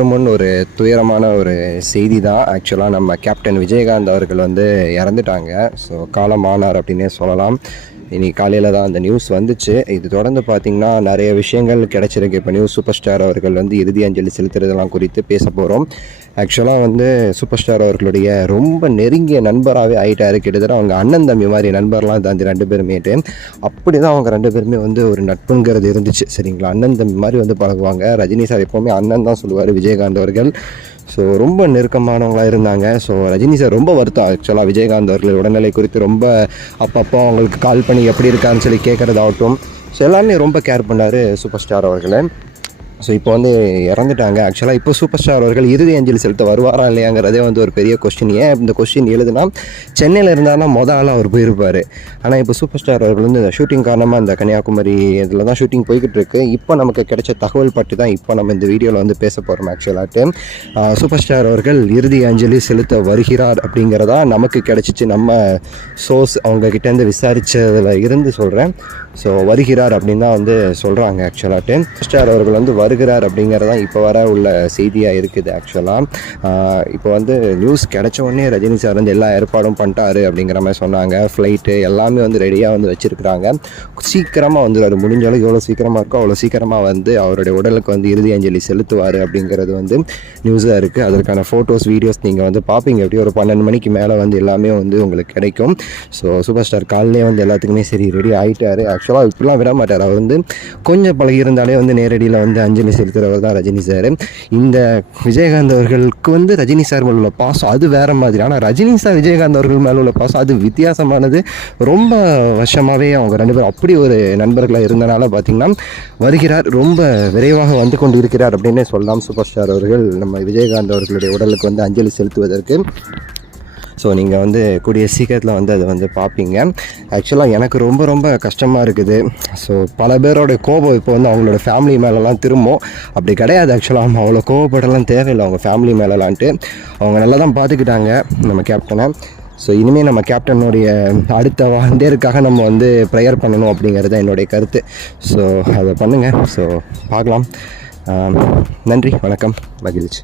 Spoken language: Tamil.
முன் ஒரு துயரமான ஒரு செய்தி தான். ஆக்சுவலாக நம்ம கேப்டன் விஜயகாந்த் அவர்கள் வந்து இறந்துட்டாங்க. ஸோ காலமானார் அப்படின்னே சொல்லலாம். இன்றைக்கி காலையில் தான் அந்த நியூஸ் வந்துச்சு. இது தொடர்ந்து பார்த்திங்கன்னா நிறைய விஷயங்கள் கிடச்சிருக்கு. இப்போ நியூஸ் சூப்பர் ஸ்டார் அவர்கள் வந்து இறுதி அஞ்சலி செலுத்துறதெல்லாம் குறித்து பேச போகிறோம். ஆக்சுவலாக வந்து சூப்பர் ஸ்டார் அவர்களுடைய ரொம்ப நெருங்கிய நண்பராகவே ஆகிட்டாரு. கிட்டத்தட்ட அவங்க அண்ணன் தம்பி மாதிரி நண்பர்லாம் தாண்டி ரெண்டு பேருமேட்டு அப்படி தான் அவங்க ரெண்டு பேருமே வந்து ஒரு நட்புங்கிறது இருந்துச்சு. சரிங்களா, அண்ணன் தம்பி மாதிரி வந்து பழகுவாங்க. ரஜினி சார் எப்போவுமே அண்ணன் தான் சொல்லுவார் விஜயகாந்த் அவர்கள். ஸோ ரொம்ப நெருக்கமானவங்களாக இருந்தாங்க. ஸோ ரஜினி சார் ரொம்ப வருத்தம் ஆக்சுவலாக விஜயகாந்த் அவர்கள் உடல்நிலை குறித்து ரொம்ப அப்பப்போ அவங்களுக்கு கால் பண்ணி எப்படி இருக்கான்னு சொல்லி கேட்குறதாகட்டும். ஸோ எல்லாமே ரொம்ப கேர் பண்ணார் சூப்பர் ஸ்டார் அவர்களை. ஸோ இப்போ வந்து இறந்துட்டாங்க. ஆக்சுவலாக இப்போ சூப்பர் ஸ்டார் அவர்கள் இறுதி அஞ்சலி செலுத்த வருவாரா இல்லையாங்கிறதே வந்து ஒரு பெரிய கொஸ்டின். ஏன் இந்த கொஸ்டின் எழுதுனா, சென்னையில் இருந்தாலும் ஆளாக அவர் போயிருப்பார். ஆனால் இப்போ சூப்பர் ஸ்டார் அவர்கள் வந்து இந்த ஷூட்டிங் காரணமாக இந்த கன்னியாகுமரி இதில் தான் ஷூட்டிங் போய்கிட்டு இருக்கு. இப்போ நமக்கு கிடைச்ச தகவல் பற்றி தான் இப்போ நம்ம இந்த வீடியோவில் வந்து பேச போகிறோம். ஆக்சுவலாட்டு சூப்பர் ஸ்டார் அவர்கள் இறுதி அஞ்சலி செலுத்த வருகிறார் அப்படிங்கிறதா நமக்கு கிடைச்சிச்சு. நம்ம சோர்ஸ் அவங்கக்கிட்டேருந்து விசாரித்ததில் இருந்து சொல்கிறேன். ஸோ வருகிறார் அப்படின்னு தான் வந்து சொல்கிறாங்க. ஆக்சுவலாட்டு ஸ்டார் அவர்கள் வந்து வருகிறார் அப்படிங்கிறதான் இப்போ வர உள்ள செய்தியாக இருக்குது. ஆக்சுவலாக இப்போ வந்து நியூஸ் கிடைச்ச உடனே ரஜினி சார் வந்து எல்லா ஏற்பாடும் பண்ணிட்டாரு அப்படிங்கிற மாதிரி சொன்னாங்க. ஃப்ளைட்டு எல்லாமே வந்து ரெடியாக வந்து வச்சுருக்குறாங்க. சீக்கிரமாக வந்துடுவார். முடிஞ்சாலும் எவ்வளோ சீக்கிரமாக இருக்கோ அவ்வளோ சீக்கிரமாக வந்து அவருடைய உடலுக்கு வந்து இறுதி அஞ்சலி செலுத்துவார் அப்படிங்கிறது வந்து நியூஸாக இருக்குது. அதற்கான ஃபோட்டோஸ் வீடியோஸ் நீங்கள் வந்து பார்ப்பீங்க. எப்படி ஒரு 12 மணிக்கு மேலே வந்து எல்லாமே வந்து உங்களுக்கு கிடைக்கும். ஸோ சூப்பர் ஸ்டார் காலையிலே வந்து எல்லாத்துக்குமே சரி ரெடி ஆகிட்டார். ஆக்சுவலாக இப்படிலாம் விட மாட்டார். அவர் வந்து கொஞ்சம் பழகி இருந்தாலே வந்து நேரடியில் வந்து அஞ்சலி செலுத்துகிறவர் தான் ரஜினி சார். இந்த விஜயகாந்த் அவர்களுக்கு வந்து ரஜினி சார் மேலே உள்ள பாசம் அது வேறு மாதிரி. ஆனால் ரஜினி சார் விஜயகாந்த் அவர்கள் மேலே உள்ள பாசம் அது வித்தியாசமானது. ரொம்ப வருஷமாகவே அவங்க ரெண்டு பேரும் அப்படி ஒரு நண்பர்களாக இருந்தனால பார்த்திங்கன்னா வருகிறார். ரொம்ப விரைவாக வந்து கொண்டு இருக்கிறார் அப்படின்னே சொல்லலாம் சூப்பர் ஸ்டார் அவர்கள் நம்ம விஜயகாந்த் அவர்களுடைய உடலுக்கு வந்து அஞ்சலி செலுத்துவதற்கு. ஸோ நீங்கள் வந்து கூடிய சீக்கிரத்தில் வந்து அதை வந்து பார்ப்பீங்க. ஆக்சுவலாக எனக்கு ரொம்ப ரொம்ப கஷ்டமாக இருக்குது. ஸோ பல பேரோட கோபம் இப்போ வந்து அவங்களோட ஃபேமிலி மேலெலாம் திரும்பும். அப்படி கிடையாது. ஆக்சுவலாக அவங்க அவ்வளோ கோவப்படலாம் தேவையில்லை அவங்க ஃபேமிலி மேலெலான்ட்டு. அவங்க நல்லா தான் பார்த்துக்கிட்டாங்க நம்ம கேப்டனை. ஸோ இனிமேல் நம்ம கேப்டனுடைய அடுத்த வாண்டேருக்காக நம்ம வந்து ப்ரேயர் பண்ணணும் அப்படிங்கிறது தான் என்னுடைய கருத்து. ஸோ அதை பண்ணுங்கள். ஸோ பார்க்கலாம். நன்றி, வணக்கம், மகிழ்ச்சி.